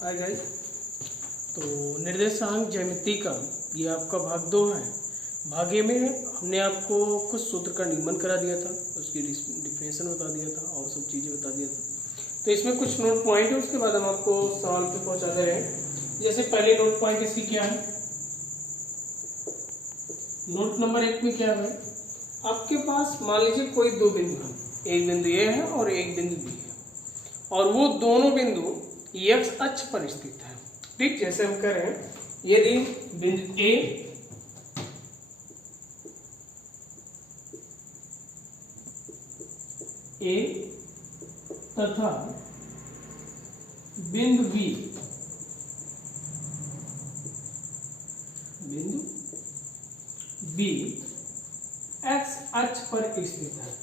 Hi guys. तो निर्देशांक ज्यामिति का ये आपका भाग 2 है। भाग ए में हमने आपको कुछ सूत्र का नियमन करा दिया था, उसकी डिफिनेशन बता दिया था और सब चीज़ें बता दिया था। तो इसमें कुछ नोट पॉइंट है, उसके बाद हम आपको सवाल पे पहुंचा दे रहे हैं। जैसे पहले नोट पॉइंट इसकी क्या है, नोट नंबर 1 में क्या है, आपके पास मान लीजिए कोई दो बिंदु है, एक बिंदु ए है और एक बिंदु बी है, और वो दोनों बिंदु एक्स अक्ष पर स्थित है। ठीक, जैसे हम कह रहे हैं यदि बिंदु ए तथा बिंदु बी एक्स अक्ष पर स्थित है,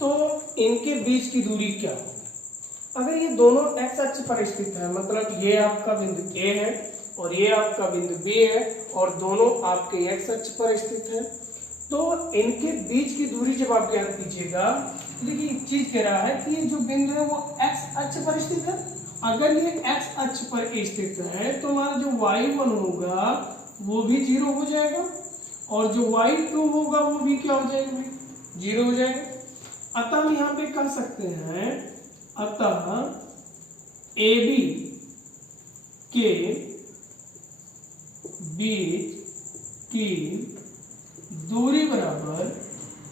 तो इनके बीच की दूरी क्या होगी? अगर ये दोनों एक्स अक्ष पर स्थित है, मतलब ये आपका बिंदु ए है और ये आपका बिंदु बी है और दोनों आपके एक्स अक्ष पर स्थित है, तो इनके बीच की दूरी जब आप ज्ञात कीजिएगा, देखिए एक चीज कह रहा है कि ये जो बिंदु है वो एक्स अक्ष पर स्थित है। अगर ये एक्स अक्ष पर स्थित है तो हमारा जो y1 होगा वो भी 0 हो जाएगा और जो y2 होगा वो भी क्या हो जाएगा, 0 हो जाएगा। अतः हम यहाँ पे कह सकते हैं, अतः AB के बीच की दूरी बराबर,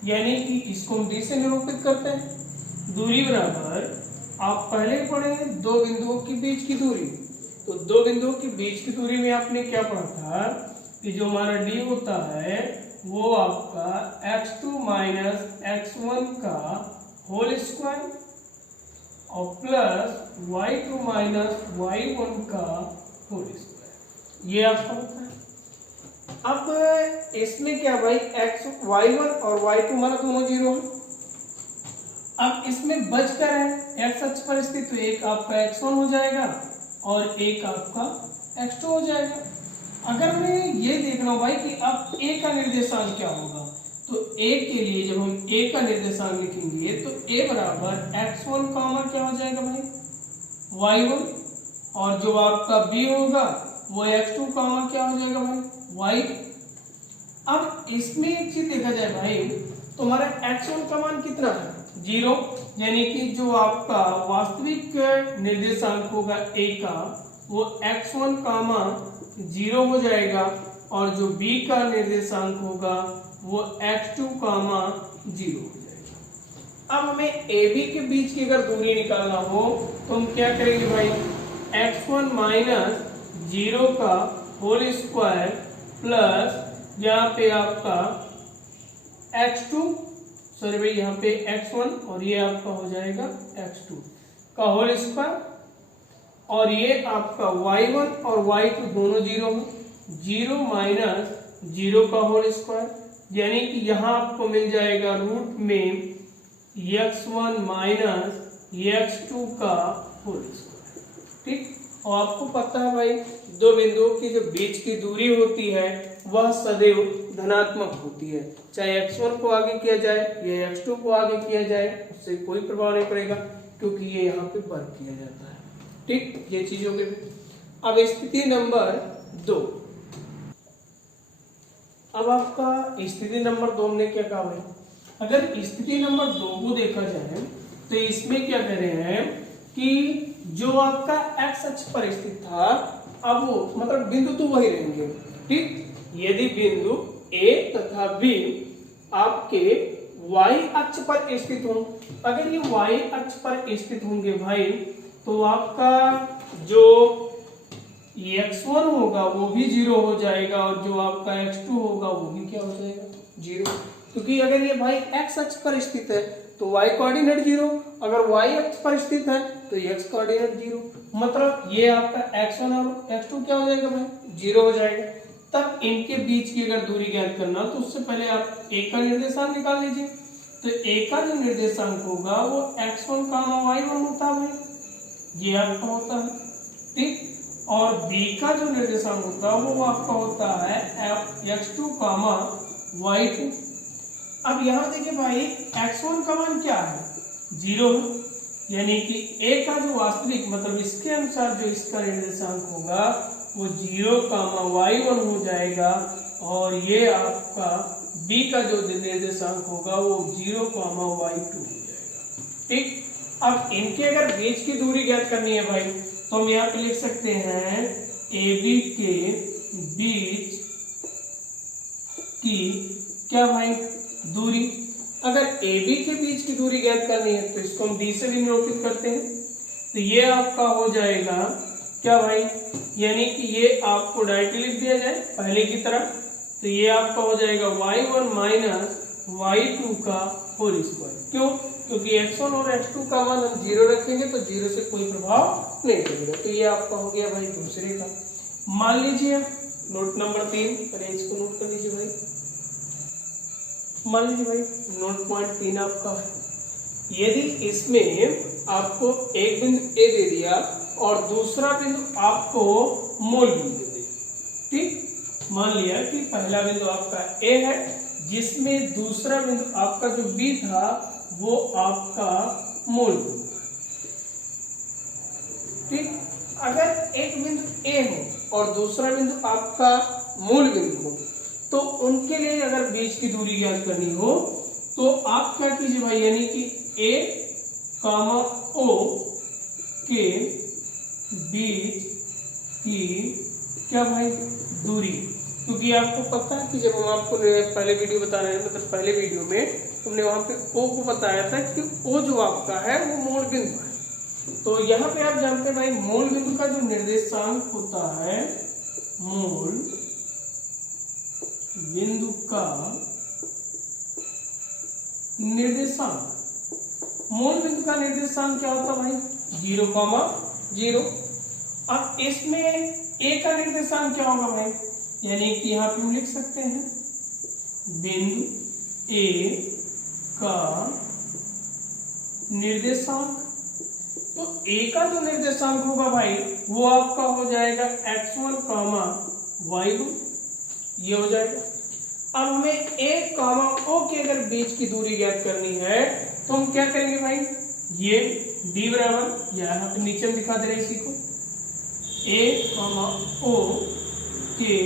यानी कि इसको हम d से निरूपित करते हैं, दूरी बराबर, आप पहले पढ़े हैं दो बिंदुओं के बीच की दूरी। तो दो बिंदुओं के बीच की दूरी में आपने क्या पढ़ा था कि जो हमारा d होता है वो आपका x2 माइनस x1 का होल स्क्वायर और प्लस y2 माइनस y1 का होल स्क्वायर, ये आपका होता है। अब इसमें क्या भाई, y1 और y2 हमारा दोनों 0 है। अब इसमें बच कर है x अक्ष पर स्थित, तो एक आपका x1 हो जाएगा और एक आपका x2 हो जाएगा। अगर हमें ये देखना हो भाई कि अब a का निर्देशांक क्या होगा, तो a के लिए जब हम a का निर्देशांक लिखेंगे तो a बराबर x1 कामा क्या हो जाएगा भाई, y1, और जो आपका b होगा वो x2 कामा क्या हो जाएगा भाई, y। अब इसमें एक चीज देखा जाए भाई, तो हमारा x1 का मान कितना है, 0, यानी कि जो आपका वास्तविक निर्देशांक होगा a का वो x1 कामा 0 हो जाएगा और जो b का निर्देशांक होगा वो x2 कामा 0 हो जाएगा। अब हमें AB के बीच की अगर दूरी निकालना हो तो हम क्या करेंगे भाई, x1 माइनस 0 का होल स्क्वायर प्लस यहाँ पे आपका x2, सॉरी भाई यहाँ पे x1 और ये आपका हो जाएगा x2 का होल स्क्वायर, और ये आपका y1 और y2 दोनों 0 हैं, 0 माइनस 0 का होल स्क्वायर, यानी कि यहाँ आपको मिल जाएगा रूट में x1 माइनस x2 का होल स्क्वायर। ठीक, और आपको पता है भाई दो बिंदुओं की जो बीच की दूरी होती है वह सदैव धनात्मक होती है, चाहे x1 को आगे किया जाए या x2 को आगे किया जाए, उससे कोई प्रभाव नहीं पड़ेगा क्योंकि ये यहाँ पे वर्ग किया जाता है। ठीक, ये चीजों के। अब स्थिति नंबर 2, अब आपका स्थिति नंबर 2 हमने क्या कहा भाई, अगर स्थिति नंबर 2 को देखा जाए तो इसमें क्या कह रहे हैं कि जो आपका x अक्ष पर स्थित था, अब वो मतलब बिंदु तो वही रहेंगे। ठीक, यदि बिंदु A तथा B आपके y अक्ष पर स्थित हों, अगर ये y अक्ष पर स्थित होंगे भाई, तो आपका जो x1 होगा वो भी 0 हो जाएगा और जो आपका x2 होगा वो भी क्या हो जाएगा, 0, क्योंकि अगर ये भाई x अक्ष पर स्थित है तो y कोऑर्डिनेट 0, अगर y अक्ष पर स्थित है तो x कोऑर्डिनेट 0, मतलब ये आपका x1 और x2 क्या हो जाएगा भाई, 0 हो जाएगा। तब इनके बीच की अगर दूरी ज्ञात करना तो उससे पहले आप a का निर्देशांक निकाल लीजिए। तो a का जो निर्देशांक होगा वो x1 कामा y1 होता है भाई, ये आपका होता है। ठीक, और b का जो निर्देशांक होता है वो आपका होता है x2, y2। अब यहाँ देखिए भाई x1 का मान क्या है, 0 है, यानी कि a का जो वास्तविक मतलब इसके अनुसार जो इसका निर्देशांक होगा वो 0, y1 हो जाएगा, और ये आपका b का जो निर्देशांक होगा वो 0, y2 हो जाएगा। ठीक, अब इनके अगर बीच की दूरी ज्ञात करनी है भाई तो हम यहाँ पे लिख सकते हैं AB के बीच की क्या भाई दूरी। अगर AB के बीच की दूरी ज्ञात करनी है तो इसको हम D से भी निरूपित करते हैं, तो ये आपका हो जाएगा क्या भाई, यानी कि ये आपको डायरेक्टली लिख दिया जाए पहले की तरह, तो ये आपका हो जाएगा y1 माइनस y2 का होल स्क्वायर। क्यों? क्योंकि x1 और x2 का मान हम 0 रखेंगे तो 0 से कोई प्रभाव नहीं पड़ेगा, तो ये आपका हो गया भाई दूसरे का। मान लीजिए नोट नंबर 3, पहले इसको नोट कर लीजिए भाई। मान लीजिए भाई नोट पॉइंट 3 आपका है, यदि इसमें आपको एक बिंदु A दे दिया और दूसरा बिंदु आपको मूल बिंदु दे, ठीक, मान लिया कि पहला बिंदु आपका A है जिसमें दूसरा बिंदु आपका जो B था वो आपका मूल बिंदु है। ठीक, अगर एक बिंदु A हो और दूसरा बिंदु आपका मूल बिंदु हो तो उनके लिए अगर बीच की दूरी ज्ञात करनी हो तो आप क्या कीजिए भाई, यानी कि A, O के बीच की क्या भाई दूरी, क्योंकि आपको पता है कि जब हम आपको पहले वीडियो बता रहे हैं मतलब पहले वीडियो में तुमने वहां पे O को बताया था कि O जो आपका है वो मूल बिंदु है। तो यहाँ पे आप जानते हैं भाई मूल बिंदु का जो निर्देशांक होता है, मूल बिंदु का निर्देशांक, मूल बिंदु का निर्देशांक क्या होता है भाई, 0, 0। अब इसमें A का निर्देशांक क्या होगा भाई, यानी कि यहाँ पे हम लिख सकते हैं बिंदु A का निर्देशांक। तो A का जो निर्देशांक होगा भाई वो आपका हो जाएगा x1, y1, ये हो जाएगा। अब हमें A, O के अगर बीच की दूरी ज्ञात करनी है तो हम क्या करेंगे भाई, ये D बराबर, यहाँ पे नीचे दिखा दे रहे इसी को, A, O के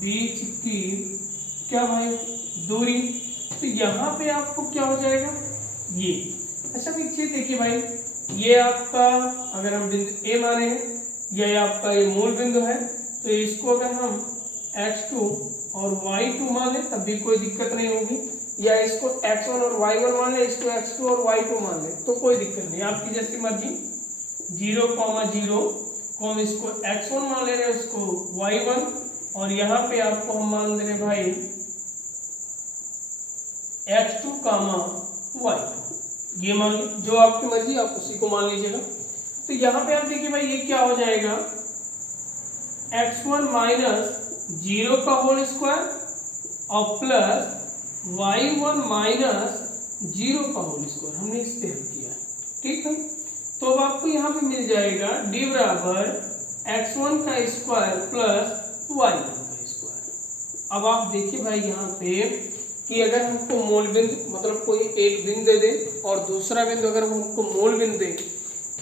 बीच की क्या भाई दूरी, तो यहाँ पे आपको क्या हो जाएगा ये। अच्छा पीछे देखिए भाई, ये आपका अगर हम बिंदु A माने हैं, ये आपका ये मूल बिंदु है, तो इसको अगर हम x2 और y2 मान ले तब भी कोई दिक्कत नहीं होगी, या इसको x1 और y1 मान ले, इसको x2 और y2 मान ले तो कोई दिक्कत नहीं, आपकी जैसी मर्जी। 0, 0 को हम इसको x1 मान ले रहे हैं, इसको y1, और यहाँ पे आपको हम मान दे रहे भाई x2, y2, ये मान ली, जो आपकी मर्जी आप उसी को मान लीजिएगा। तो यहाँ पे आप देखिए भाई ये क्या हो जाएगा, x1 माइनस 0 का होल स्क्वायर और प्लस y1 माइनस 0 का होल स्क्वायर, हमने इस पे हल किया है। ठीक है, तो अब आपको यहाँ पे मिल जाएगा d बराबर x1 का स्क्वायर प्लस y1 का स्क्वायर। अब आप देखिए भाई यहाँ पे कि अगर हमको मूल बिंदु मतलब कोई एक बिंदु दे दे और दूसरा बिंदु अगर हमको मूल बिंदु दे,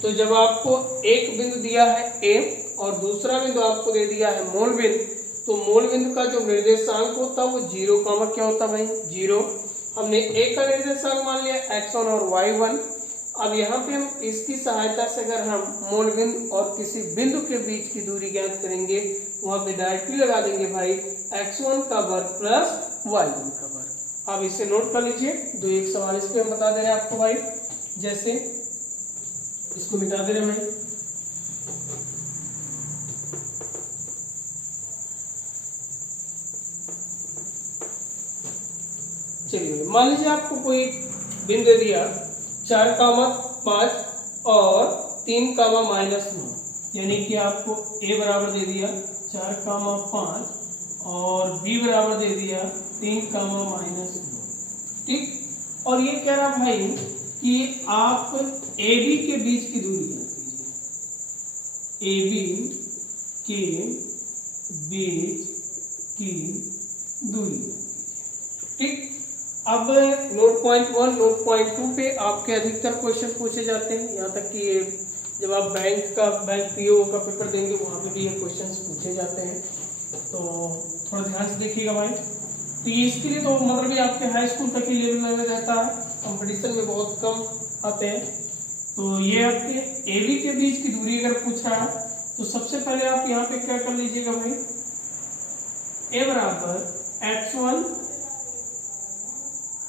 तो जब आपको एक बिंदु दिया है A और दूसरा बिंदु आपको दे दिया है मूल बिंदु, तो मूल बिंदु का जो निर्देशांक होता है वो 0, क्या होता है भाई 0। हमने A का निर्देशांक मान लिया x1 और y1। अब यहाँ पे हम इसकी सहायता से अगर हम मूल बिंदु और किसी बिंदु के बीच की दूरी ज्ञात करेंगे, वहां पे डायरेक्टली लगा देंगे भाई x1 का वर्ग प्लस y1 का वर्ग। अब इसे नोट कर लीजिए, दो एक सवाल इस पे हम बता दे रहे हैं आपको भाई, जैसे इसको मिटा दे रहे भाई, चलिए मान लीजिए आपको कोई बिंदु दिया 4, 5 और 3, -9, यानी कि आपको A बराबर दे दिया 4, 5 और B बराबर दे दिया 3, -9। ठीक, और ये कह रहा भाई कि आप AB के बीच की दूरी ज्ञात कीजिए, AB के बीच की दूरी। ठीक, अब नोट पॉइंट 1 नोट पॉइंट 2 पे आपके अधिकतर क्वेश्चन पूछे जाते हैं, यहाँ तक कि जब आप बैंक पीओ का पेपर देंगे वहाँ पे भी ये क्वेश्चंस पूछे जाते हैं, तो थोड़ा ध्यान से देखिएगा भाई। तो ये इसके लिए तो मतलब ये आपके हाई स्कूल तक ही लेवल में रहता है, कंपटीशन में बहुत कम आते हैं। तो ये आपके एबी के बीच की दूरी अगर पूछ रहा है तो सबसे पहले आप यहाँ पे क्या कर लीजिएगा भाई, ए बराबर x1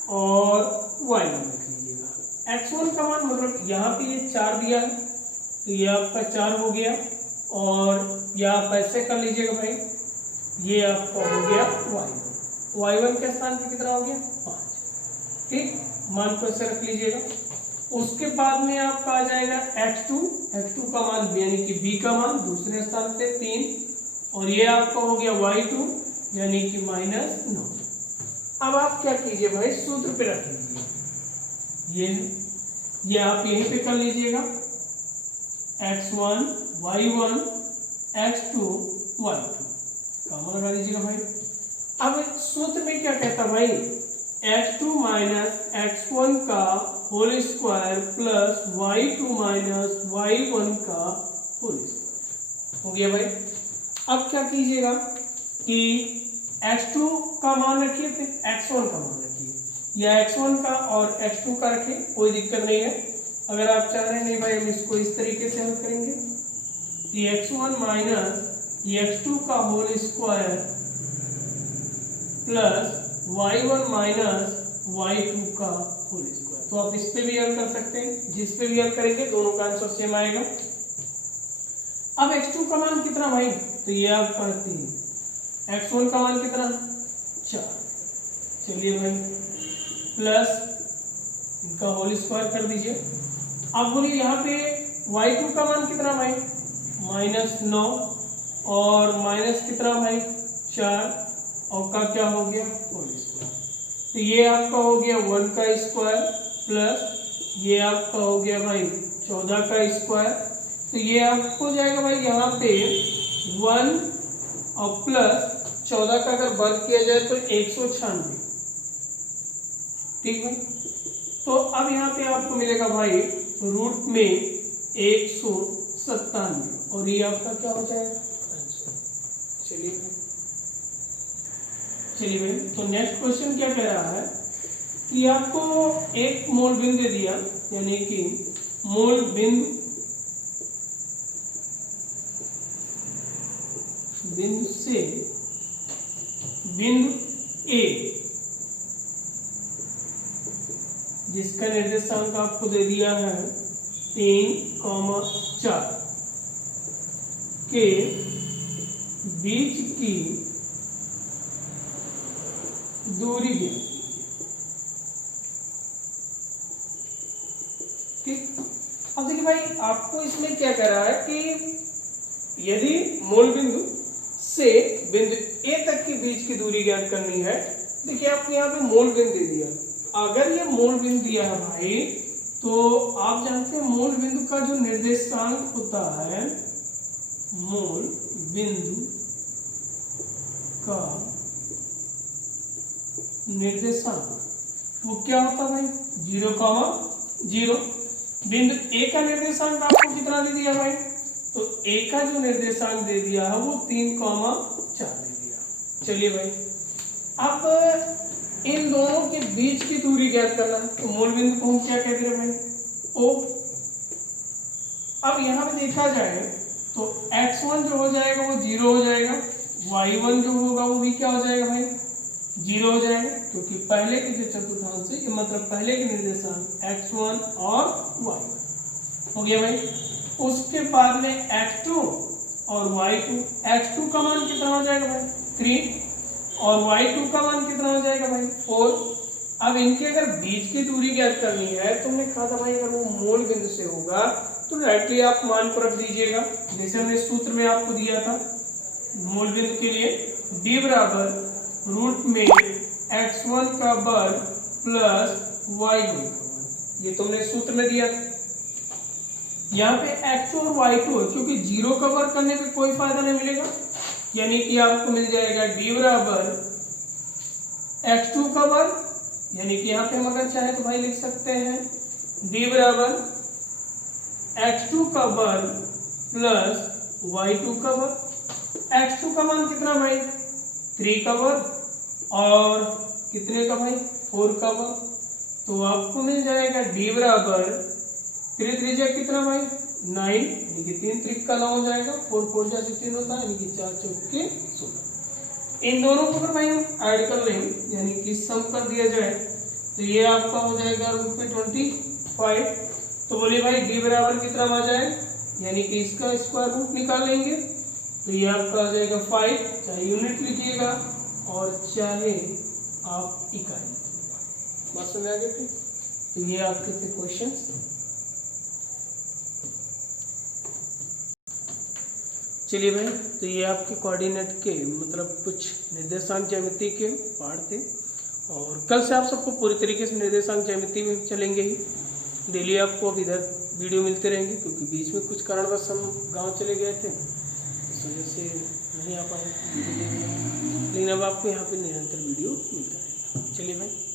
और y1 लिख लीजिएगा। x1 का मान मतलब यहाँ पे ये 4 दिया है तो ये आपका 4 हो गया, और या आप ऐसे कर लीजिएगा भाई, ये आपका हो गया y1 के स्थान पे कितना हो गया 5। ठीक, मान को ऐसे रख लीजिएगा। उसके बाद में आपका आ जाएगा x2 का मान यानी कि b का मान दूसरे स्थान पे 3, और ये आपका हो गया y2 यानी कि -9। अब आप क्या कीजिए भाई, सूत्र पे रख लीजिए, ये आप यहीं पे कर लीजिएगा, x1 y1 x2 y2 common लगा लीजिएगा भाई। अब सूत्र में क्या कहता भाई, x2 माइनस x1 का whole square plus y2 minus y1 का होल स्क्वायर हो गया भाई। अब क्या कीजिएगा कि x2 का मान रखिए, फिर x1 का मान रखिए, या x1 का और x2 का रखिए, कोई दिक्कत नहीं है। अगर आप चाह रहे हैं नहीं भाई हम इसको इस तरीके से हल करेंगे, कि x1 माइनस x2 का whole square plus y1 minus y2 का होल स्क्वायर, तो आप इस पे भी हल कर सकते हैं, जिस पे भी हल करेंगे दोनों का आंसर सेम आएगा। अब x2 का मान कितना भाई, तो ये आपका 3, x1 का मान कितना 4, चलिए भाई प्लस इनका होल स्क्वायर कर दीजिए। अब बोलिए यहाँ पे y2 का मान कितना भाई -9, और माइनस कितना भाई 4, और का क्या हो गया होल स्क्वायर, तो ये आपका हो गया 1 का स्क्वायर प्लस ये आपका हो गया भाई 14 का स्क्वायर, तो ये आपको जाएगा भाई यहाँ पे 1 और प्लस 14 का अगर वर्ग किया जाए तो 196। ठीक भाई, तो अब यहाँ पे आपको मिलेगा भाई रूट में 197, और ये आपका क्या हो जाएगा आंसर। चलिए भाई, तो नेक्स्ट क्वेश्चन क्या कह रहा है कि आपको एक मूल बिंदु दे दिया, यानी कि मूल बिंदु से बिंदु ए जिसका निर्देशांक आपको दे दिया है 3,4 के बीच की दूरी ज्ञात कीजिए। ठीक, अब देखिए भाई आपको इसमें क्या कह रहा है कि यदि मूल बिंदु से बिंदु ए तक के बीच की दूरी ज्ञात करनी है, देखिए आपको यहाँ पे मूल बिंदु दे दिया, अगर ये मूल बिंदु दिया है भाई तो आप जानते हैं मूल बिंदु का जो निर्देशांक होता है, मूल बिंदु का निर्देशांक वो क्या होता है भाई 0,0। बिंदु ए का निर्देशांक आपको कितना दे दिया भाई, तो ए का जो निर्देशांक दे दिया है वो 3,4 दे दिया। चलिए भाई, अब इन दोनों के बीच की दूरी ज्ञात करना है, तो मूल बिंदु को हम क्या कहते हैं भाई ओ। अब यहाँ पे देखा जाए तो x1 जो हो जाएगा वो 0 हो जाएगा, y1 जो होगा वो भी क्या हो जाएगा भाई 0 हो जाएगा, क्योंकि पहले के जो चतुर्थांश है मतलब पहले के निर्देशांक x1 और y1 हो गया भाई। उसके बाद में x2 और y2, x2 का मान कितना हो जाएगा भाई 3, और y2 का मान कितना हो जाएगा भाई 4। अब इनके अगर बीच की दूरी ज्ञात करनी है तो हमने कहा था भाई अगर वो मूल बिंदु से होगा तो डायरेक्टली आप मान को रख दीजिएगा, जैसे हमने सूत्र में आपको दिया था मूल बिंदु के लिए b बराबर रूट में x1 का वर्ग प्लस y1 का वर्ग, ये तुमने सूत्र में दिया था। यहाँ पे x2 और y2 है, क्योंकि जीरो का वर्क करने पे कोई फायदा नहीं मिलेगा, यानी कि आपको मिल जाएगा d बराबर x2 का वर्ग, यानी कि यहाँ पे हम अगर चाहे तो भाई लिख सकते हैं d बराबर x2 का वर्ग प्लस y2 का वर्ग। x2 का मान कितना भाई 3 का वर्ग और कितने का भाई 4 का वर्ग, तो आपको मिल जाएगा d बराबर 3 3 जा कितना भाई 9, यानी कि 3 3 का 9 हो जाएगा, 4 4 जा 16 होता है, यानी कि 4 चौके 16। इन दोनों को अगर भाई हम ऐड कर लें यानी कि सम कर दिया जाए तो ये आपका हो जाएगा रूट में 25। तो बोलिए भाई d बराबर कितना आ जाए, यानी कि इसका स्क्वायर रूट निकाल लेंगे तो ये आपका आ जाएगा 5, चाहे यूनिट लिखिएगा और चाहे आप इकाई लिखिएगा। बात समझ आ गई फिर? तो ये आपके थे क्वेश्चन। चलिए भाई, तो ये आपके कोऑर्डिनेट के मतलब कुछ निर्देशांक ज्यामिति के पार्ट थे, और कल से आप सबको पूरी तरीके से निर्देशांक ज्यामिति में चलेंगे ही। डेली आपको अब इधर वीडियो मिलते रहेंगे, क्योंकि बीच में कुछ कारणवश हम गांव चले गए थे, इस वजह से नहीं आ पाए, लेकिन अब आपको यहाँ पे निरंतर वीडियो मिलता रहेगा। चलिए भाई।